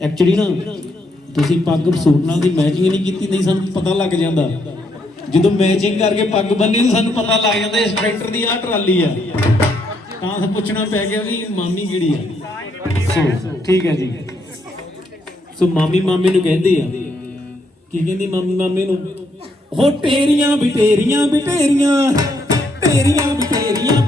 Actually ਨਾ, ਤੁਸੀਂ ਪੱਗ ਸੂਟ ਨਾਲ ਦੀ ਮੈਚਿੰਗ ਨਹੀਂ ਕੀਤੀ, ਨਹੀਂ ਸਾਨੂੰ ਪਤਾ ਲੱਗ ਜਾਂਦਾ। ਜਦੋਂ ਮੈਚਿੰਗ ਕਰਕੇ ਪੱਗ ਬੰਨੀ ਨੂੰ ਸਾਨੂੰ ਪਤਾ ਲੱਗ ਜਾਂਦਾ ਇਸ ਟਰੈਕਟਰ ਦੀ ਆਹ ਟਰਾਲੀ ਆ। ਤਾਂ ਪੁੱਛਣਾ ਪੈ ਗਿਆ ਵੀ ਮਾਮੀ ਕਿਹੜੀ ਆ। ਸੋ, ਠੀਕ ਹੈ ਜੀ। ਸੋ ਮਾਮੀ ਮਾਮੇ ਨੂੰ ਕਹਿੰਦੇ ਆ, ਕੀ ਕਹਿੰਦੀ ਮਾਮੀ ਮਾਮੇ ਨੂੰ? ਹੋ ਟੇਰੀਆਂ ਬਿਟੇਰੀਆਂ ਬਿਟੇਰੀਆਂ, ਟੇਰੀਆਂ ਬਿਟੇਰੀਆਂ।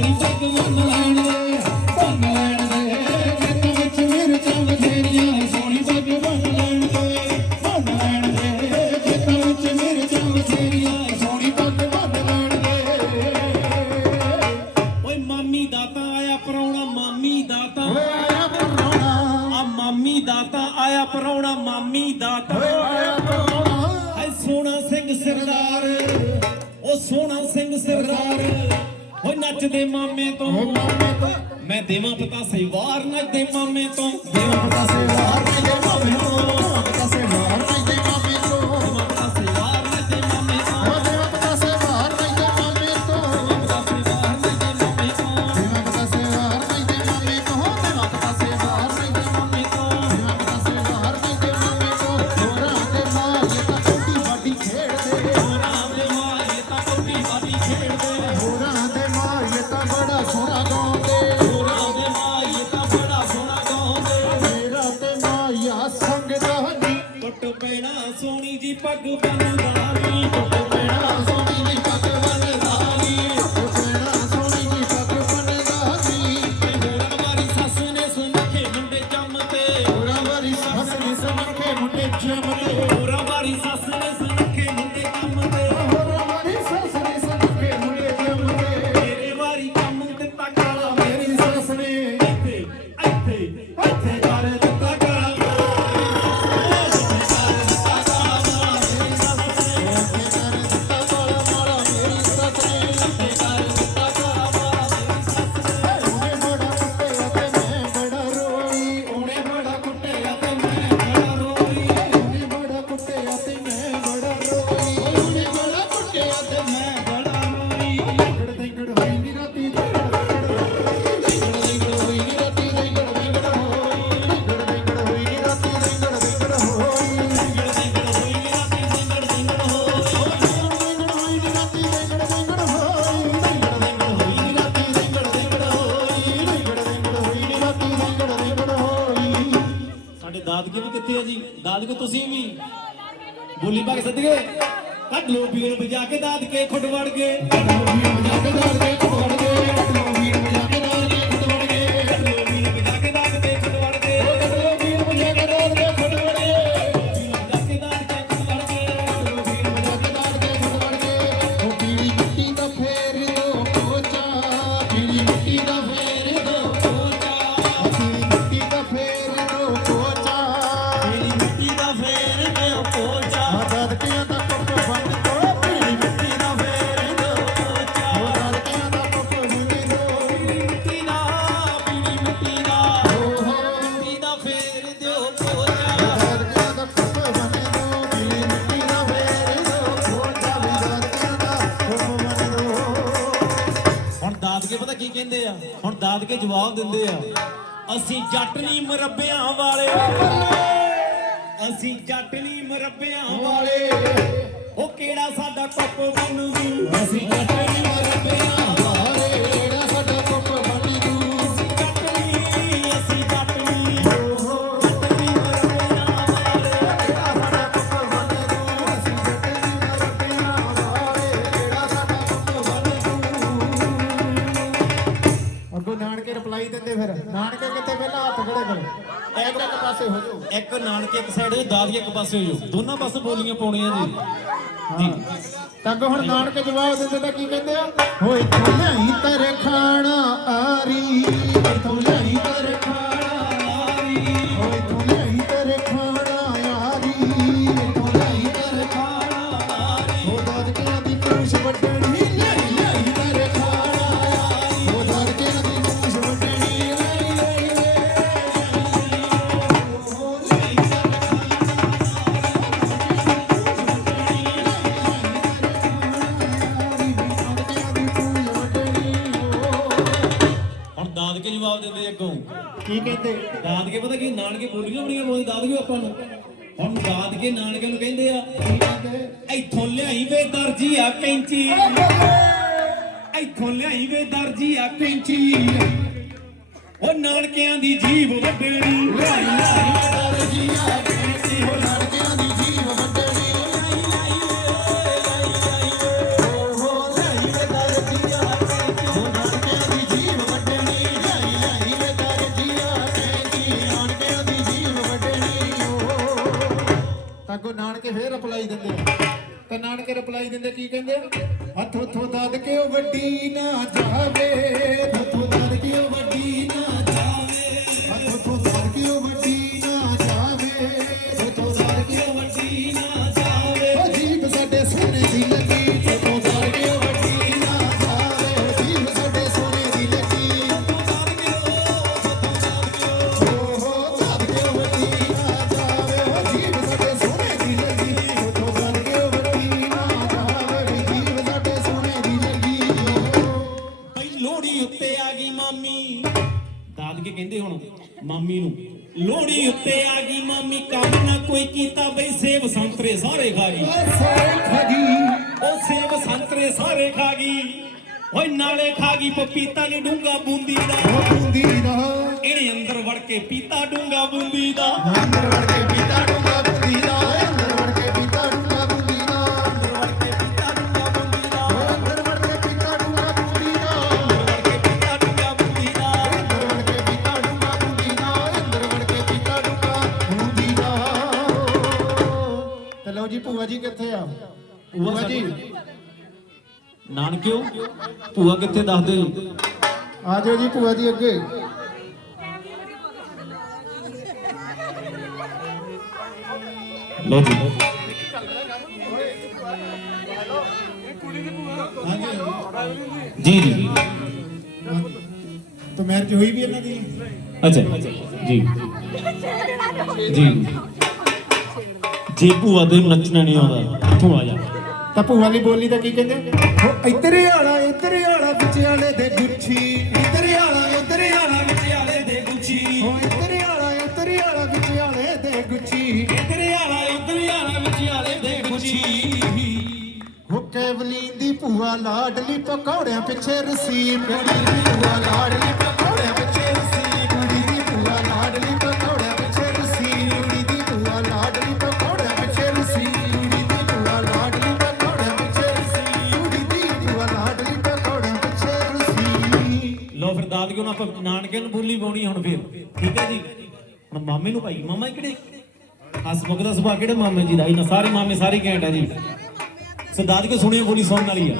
ਦਾਤਾ ਆਇਆ ਪਰੌਣਾ ਮਾਮੀ ਦਾਤਾ। ਆਇਆ ਪਰੌਣਾ। ਆ ਮਾਮੀ ਦਾਤਾ ਆਇਆ ਪਰੌਣਾ ਮਾਮੀ ਦਾਤਾ। ਆਇਆ ਪਰੌਣਾ। ਹੈ ਸੋਹਣਾ ਸਿੰਘ ਸਰਦਾਰ ਉਹ ਸੋਹਣਾ ਸਿੰਘ ਸਰਦਾਰ। ਓ ਨੱਚਦੇ ਮਾਮੇ ਤੋਂ। ਮੈਂ ਦੇਵਾਂ ਪਤਾ ਸੇਵਾਰ ਨੱਚਦੇ ਮਾਮੇ ਤੋਂ। ਦੇਵਾਂ ਪਤਾ ਸੇਵਾਰ ਨੱਚਦੇ ਮਾਮੇ ਤੋਂ। ਸੰਗ ਦਾ ਨੀ ਟੁੱਟ ਪੈਣਾ ਸੋਹਣੀ ਜੀ ਪੱਗ ਬੰਨਦਾ ਨੀ ਸਾਡੇ ਦਾਦਕੇ ਵੀ ਕਿੱਥੇ ਆ ਜੀ ਦਾਦਕੇ ਤੁਸੀਂ ਵੀ ਬੋਲੀ ਪਾ ਕੇ ਸਦਕੇ ਕੱਢ ਲੋ ਵੀਰ ਵਜਾ ਕੇ ਦਾਦਕੇ ਖੁੱਡ ਕੇ ਰਹਿੰਦੇ ਆ। ਹੁਣ ਦਾਦ ਕੇ ਜਵਾਬ ਦਿੰਦੇ ਆ। ਅਸੀਂ ਜੱਟ ਨਹੀਂ ਮਰੱਬਿਆਂ ਵਾਲੇ। ਅਸੀਂ ਜੱਟ ਨਹੀਂ ਮਰੱਬਿਆਂ ਵਾਲੇ। ਉਹ ਕਿਹੜਾ ਸਾਡਾ ਟੱਪ ਬਣੂਗੀ? ਅਸੀਂ ਜੱਟ ਨਹੀਂ ਮਰੱਬਿਆਂ ਇੱਕ ਨਾਨਕੇ ਇੱਕ ਸਾਈਡ ਦਾਦੀ ਇੱਕ ਪਾਸੇ ਹੋ ਜਾਓ ਦੋਨਾਂ ਪਾਸੇ ਬੋਲੀਆਂ ਪਾਉਣੀਆਂ ਜੀ ਹਾਂ। ਤਾਂ ਅੱਗੋਂ ਹੁਣ ਨਾਨਕ ਜਵਾਬ ਦਿੰਦੇ ਤਾਂ ਕੀ ਕਹਿੰਦੇ ਆ? ਹੋਏ ਤੂੰ ਤੇਰੇ ਅੱਗੋਂ ਕੀ ਕਹਿੰਦੇ? ਦਾਦਕੇ ਪਤਾ ਕੀ? ਨਾਨਕੇ ਬੋਲੀਆਂ ਬੜੀਆਂ ਬੋਲਦੇ ਦਾਦਕੇ ਆਪਾਂ ਨੂੰ। ਹੁਣ ਦਾਦਕੇ ਨਾਨਕੇ ਨੂੰ ਕਹਿੰਦੇ ਆ ਕੀ ਕਹਿੰਦੇ ਇੱਥੋਂ ਲਿਆਈ ਵੇ ਦਰਜੀ ਆ ਕੈਂਚੀ। ਇੱਥੋਂ ਲਿਆਈ ਵੇ ਦਰਜੀ ਆ ਕੈਂਚੀ। ਉਹ ਨਾਨਕਿਆਂ ਦੀ ਜੀਭ ਵੱਡਣੀ ਨਾਨਕੇ ਫੇਰ ਰਿਪਲਾਈ ਦਿੰਦੇ ਆ। ਤਾਂ ਨਾਨਕੇ ਰਿਪਲਾਈ ਦਿੰਦੇ ਕੀ ਕਹਿੰਦੇ ਹੱਥ ਹੱਥੋਂ ਥੋ ਕੇ ਉਹ ਵੱਡੀ ਨਾ ਜਾਵੇ। ਮਾਮੀ ਨੂੰ। ਲੋਹੜੀ ਉੱਤੇ ਆ ਗਈ ਮਾਮੀ ਕੰਮ ਨਾ ਕੋਈ ਕੀਤਾ ਬਈ ਸੇਬ ਸੰਤਰੇ ਸਾਰੇ ਖਾ ਗਈ। ਉਹ ਸੇਬ ਸੰਤਰੇ ਸਾਰੇ ਖਾ ਗਈ। ਓਏ ਨਾਲੇ ਖਾ ਗਈ ਪਪੀਤਾ ਨੇ ਡੂੰਗਾ ਬੂੰਦੀ ਦਾ। ਬੂੰਦੀ ਦਾ। ਇਹਨੇ ਅੰਦਰ ਵੜ ਕੇ ਪੀਤਾ ਡੂੰਗਾ ਬੂੰਦੀ ਦਾ। ਅੰਦਰ ਵੜ ਨਾਨਕਿਓ ਭੂਆ ਕਿੱਥੇ ਦੱਸ ਦਿਓ। ਆ ਜਾਓ ਜੀ ਭੂਆ ਜੀ ਅੱਗੇ। ਲੋ ਜੀ। ਜੀ ਜੀ। ਤਾਂ ਮੈਰਿਜ ਹੋਈ ਵੀ ਇਹਨਾਂ ਦੀ? ਅੱਛਾ। ਜੀ। ਜੀ। ਜੇ ਭੂਆ ਦੇ ਨੱਚਣਾ ਨਹੀਂ ਆਉਂਦਾ ਇੱਥੋਂ ਆ ਜਾ। ਤਾਂ ਭੂਆ ਲਈ ਬੋਲੀ ਤਾਂ ਕੀ ਕਹਿੰਦੇ? ਉਹ ਇੱਧਰ ਆਲਾ ਇੱਧਰ ਆਲਾ ਵਿਚਾਲੇ ਦੇ ਗੁੱਛੀ। ਇੱਧਰ ਆਲਾ ਇੱਧਰ ਆਲਾ ਵਿਚਾਲੇ ਦੇ ਗੁੱਛੀ। ਉਹ ਇੱਧਰ ਆਲਾ ਇੱਧਰ ਆਲਾ ਵਿਚਾਲੇ ਦੇ ਗੁੱਛੀ। ਇਧਰ ਆਲਾ ਉਧਰ ਆਲਾ ਵਿਚਾਲੇ ਦੇ ਗੁੱਛੀ। ਉਹ ਕੈਵਲੀਨ ਦੀ ਭੂਆ ਲਾਡਲੀ ਪਕੌੜਿਆਂ ਪਿੱਛੇ ਰਸੀ ਭੂਆ ਲਾਡਲੀ ਪਕੌੜਿਆਂ ਆਪਾਂ ਨੂੰ ਬੋਲੀ ਪਾਉਣੀ ਹੁਣ ਫਿਰ। ਠੀਕ ਹੈ ਜੀ? ਹੁਣ ਮਾਮੇ ਨੂੰ ਭਾਈ, ਮਾਮਾ ਕਿਹੜੇ? ਹਸਮੁਖ ਦਾ ਸੁਭਾਅ ਕਿਹੜੇ ਮਾਮੇ ਜੀ ਦਾ? ਇਹਨਾਂ ਸਾਰੇ ਮਾਮੇ, ਸਾਰੇ ਘੈਂਟ ਆ ਜੀ। ਸੋ ਦਾਦ ਕੇ ਸੁਣੀਆਂ ਬੋਲੀ ਸੁਣਨ ਵਾਲੀ ਆ?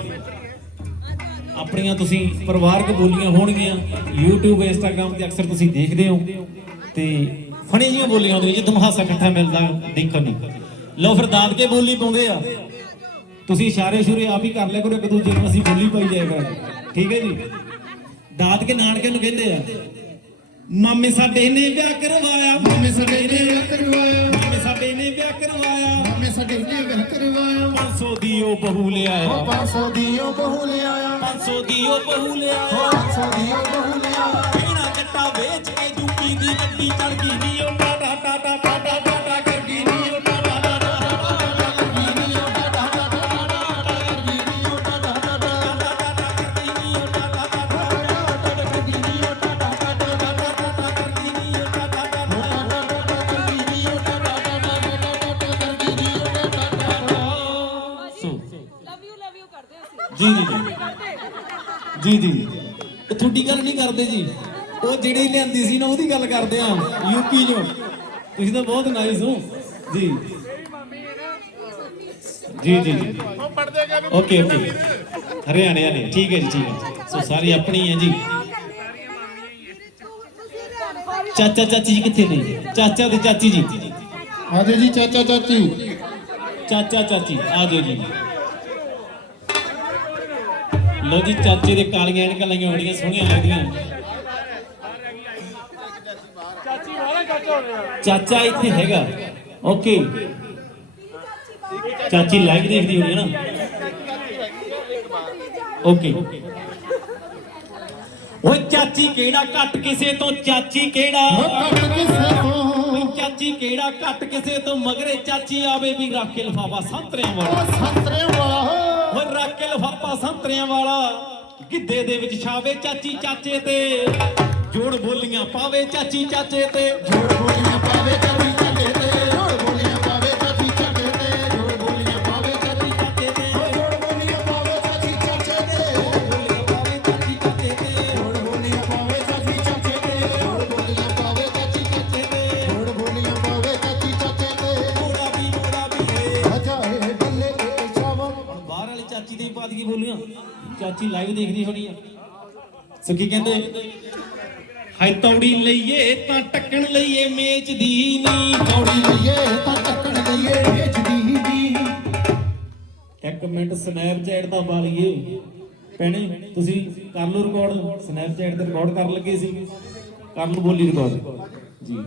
ਆਪਣੀਆਂ ਤੁਸੀਂ ਪਰਿਵਾਰਕ ਬੋਲੀਆਂ ਹੋਣਗੀਆਂ। YouTube, Instagram ਤੇ ਅਕਸਰ ਤੁਸੀਂ ਦੇਖਦੇ ਹੋ। ਤੇ ਫਣੀ ਜੀਆਂ ਬੋਲੀਆਂ ਹੁੰਦੀਆਂ ਜਿੱਦੋਂ ਹਾਸਾ ਇਕੱਠਾ ਮਿਲਦਾ, ਦੇਖਣ ਨੂੰ। ਲਓ ਫਿਰ ਦਾਦ ਕੇ ਬੋਲੀ ਪਾਉਂਦੇ ਆ। ਤੁਸੀਂ ਇਸ਼ਾਰੇ ਸ਼ੁਰੇ ਆਪ ਹੀ ਕਰ ਲਿਆ ਕਰੋ, ਇੱਕ ਦੂਜੇ ਨੂੰ ਅਸੀਂ ਬੋਲੀ ਪਾਈ ਜਾਏਗਾ ਠੀਕ ਹੈ ਜੀ? ਦਾਦ ਕੇ ਨਾਨਕੇ ਨੂੰ ਕਹਿੰਦੇ ਆ ਮਾਮੇ ਸਾਡੇ ਨੇ ਵਿਆਹ ਕਰਵਾਇਆ ਮਾਮੇ ਸਾਡੇ ਨੇ ਵਿਆਹ ਕਰਵਾਇਆ ਮਾਮੇ ਸਾਡੇ ਨੇ ਵਿਆਹ ਕਰਵਾਇਆ ਮਾਮੇ ਸਾਡੇ ਨੇ ਵਿਆਹ ਕਰਵਾਇਆ 500 ਦੀ ਉਹ ਬਹੂ ਲਿਆਇਆ ਉਹ 500 ਦੀ ਉਹ ਬਹੂ ਲਿਆਇਆ 500 ਦੀ ਉਹ ਬਹੂ ਲਿਆਇਆ ਉਹ 500 ਦੀ ਉਹ ਬਹੂ ਲਿਆਇਆ ਕਿਹੜਾ ਚੱਟਾ ਵੇਚ ਕੇ ਜੁੱਤੀ ਦੀ ਗੱਡੀ ਚੜ ਗਈ ਨੀ ਉਹ ਟਾਟਾ ਟਾਟਾ ਜੀ ਜੀ ਜੀ। ਜੀ ਜੀ। ਤੁਹਾਡੀ ਗੱਲ ਨਹੀਂ ਕਰਦੇ ਜੀ। ਉਹ ਜਿਹੜੀ ਲਿਆਂਦੀ ਸੀ ਨਾ ਉਹਦੀ ਗੱਲ ਕਰਦੇ ਆ। ਯੂਪੀ ਚੋਂ। ਤੁਸੀਂ ਤਾਂ ਬਹੁਤ ਨਾਈਸ ਹੋ। ਜੀ। ਜੀ ਜੀ ਜੀ। ਓਕੇ ਓਕੇ ਹਰਿਆਣੇ ਵਾਲੇ। ਠੀਕ ਹੈ ਜੀ ਠੀਕ ਹੈ। ਸੋ ਸਾਰੀ ਆਪਣੀ ਹੈ ਜੀ। ਚਾਚਾ ਚਾਚੀ ਜੀ ਕਿੱਥੇ ਨੇ? ਚਾਚਾ ਤੇ ਚਾਚੀ ਜੀ। ਆਜੋ ਜੀ ਚਾਚਾ ਚਾਚੀ। ਚਾਚਾ ਚਾਚੀ। ਆ ਜੀ। ਲੋ ਜੀ ਚਾਚੇ ਦੇ ਕਾਲੀਆਂ ਐਨਕਾਂ ਲਾਈਆਂ ਬੜੀਆਂ ਸੋਹਣੀਆਂ ਲੱਗਦੀਆਂ। ਚਾਚਾ ਇੱਥੇ ਹੈਗਾ। ਓਕੇ। ਚਾਚੀ ਲਾਈਵ ਦੇਖਦੀ ਹੋਣੀ ਹੈ ਨਾ। ਓਕੇ। ਓਏ ਚਾਚੀ ਕਿਹੜਾ ਘੱਟ ਕਿਸੇ ਤੋਂ ਚਾਚੀ ਕਿਹੜਾ? ਚਾਚੀ ਕਿਹੜਾ ਘੱਟ ਕਿਸੇ ਤੋਂ ਮਗਰੇ ਚਾਚੀ ਆਵੇ ਵੀ ਰੱਖ ਕੇ ਲਫਾਫਾ ਸੰਤਰਿਆਂ ਵਾਲਾ। ਸੰਤਰੇ ਵਾਲਾ। ਰੱਖ ਕੇ ਲਫਾਫਾ ਸੰਤਰਿਆਂ ਵਾਲਾ, ਗਿੱਧੇ ਦੇ ਵਿੱਚ ਛਾਵੇ ਚਾਚੀ ਚਾਚੇ ਤੇ। ਜੋੜ ਬੋਲੀਆਂ ਪਾਵੇ ਚਾਚੀ ਚਾਚੇ ਤੇ। ਜੋੜ ਬੋਲੀਆਂ ਪਾਵੇ ਚਾਚੀ ਬੋਲੀਆਂ ਚਾਚੀ ਲਾਈਵ ਦੇਖਦੀ ਹੋਣੀ ਆ। ਸੋ ਕੀ ਕਹਿੰਦੇ ਹਾਈ ਤੌੜੀ ਲਈਏ ਤਾਂ ਟੱਕਣ ਲਈਏ ਮੇਚ ਦੀ ਨੀ ਕੌੜੀ ਲਈਏ ਤਾਂ ਟੱਕਣ ਲਈਏ ਵੇਚਦੀ ਦੀ ਇੱਕ ਮਿੰਟ ਸਨੈਪਚੈਟ ਦਾ ਪਾ ਲਈਏ ਭੈਣੇ ਤੁਸੀਂ ਕਰ ਲਓ ਰਿਕਾਰਡ ਸਨੈਪਚੈਟ ਤੇ ਰਿਕਾਰਡ ਕਰਨ ਲੱਗੇ ਸੀ। ਕਰ ਲਓ ਬੋਲੀ ਰਿਕਾਰਡ ਜੀ।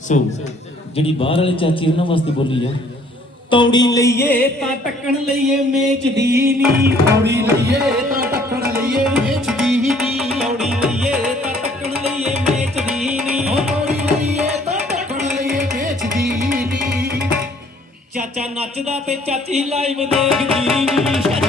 ਸੋ ਜਿਹੜੀ ਬਾਹਰ ਵਾਲੀ ਚਾਚੀ ਉਹਨਾਂ ਵਾਸਤੇ ਬੋਲੀ ਆ। ਤੌੜੀ ਲਈਏ ਤਾਂ ਟੱਕਣ ਲਈਏ ਮੇਚ ਦੀ ਨੀ ਕੌੜੀ ਲਈਏ ਤਾਂ ਟੱਕਣ ਲਈਏ ਵੇਚਦੀ ਦੀ ਤੌੜੀ ਲਈਏ ਤਾਂ ਟੱਕਣ ਲਈਏ ਮੇਚ ਦੀ ਨੀ ਉਹ ਕੌੜੀ ਲਈਏ ਤਾਂ ਟੱਕਣ ਲਈਏ ਵੇਚਦੀ ਦੀ ਚਾਚਾ ਨੱਚਦਾ ਤੇ ਚਾਚੀ ਲਾਈਵ ਦੇਖਦੀ ਨੀ